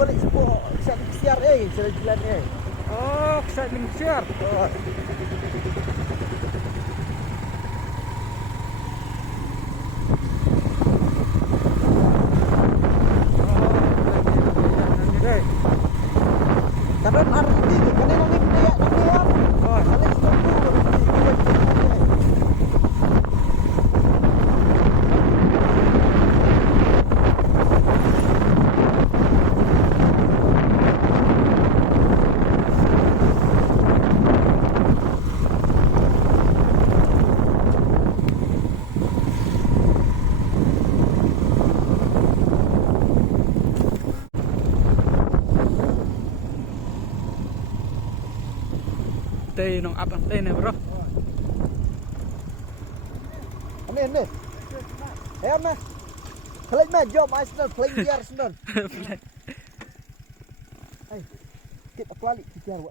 balik sepuluh kisah siar jalan Oh, exciting siar. Oh. Kadang hari ini kan yang ni dia ya. Oh, alis tu Tay nong up ang tay na bro. Ini. Eh mah. Play mah job Arsenal play di Arsenal. Hey. Kita balik kita.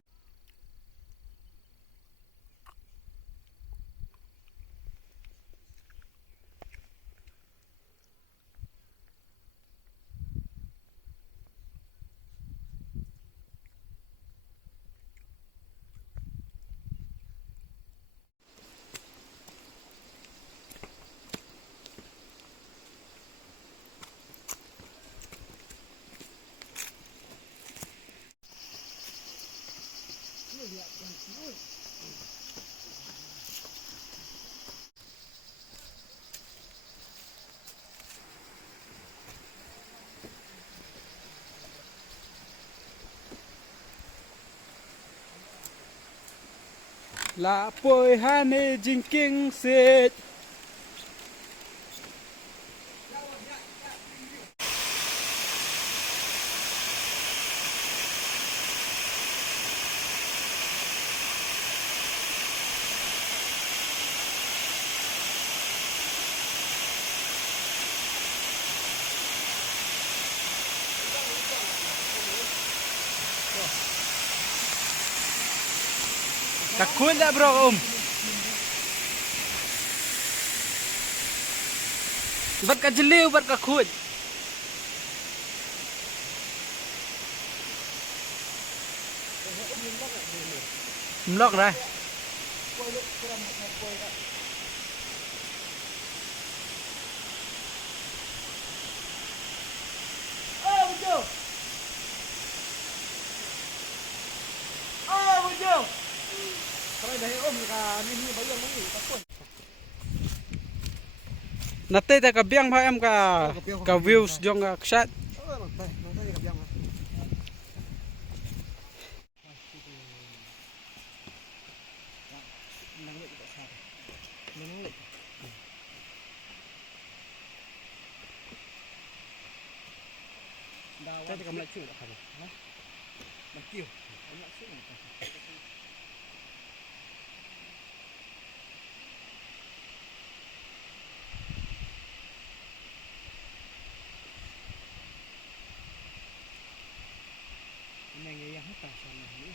La poi hane jingking sit. Takut tak bro Buat ka jeli buat ka khut. Mlok dah. Nate ta ka biang ba em ka views jong ka shot. Tadi ka mlacu dah kan. Mlacu. Mlacu. Ini yang tak sama ni.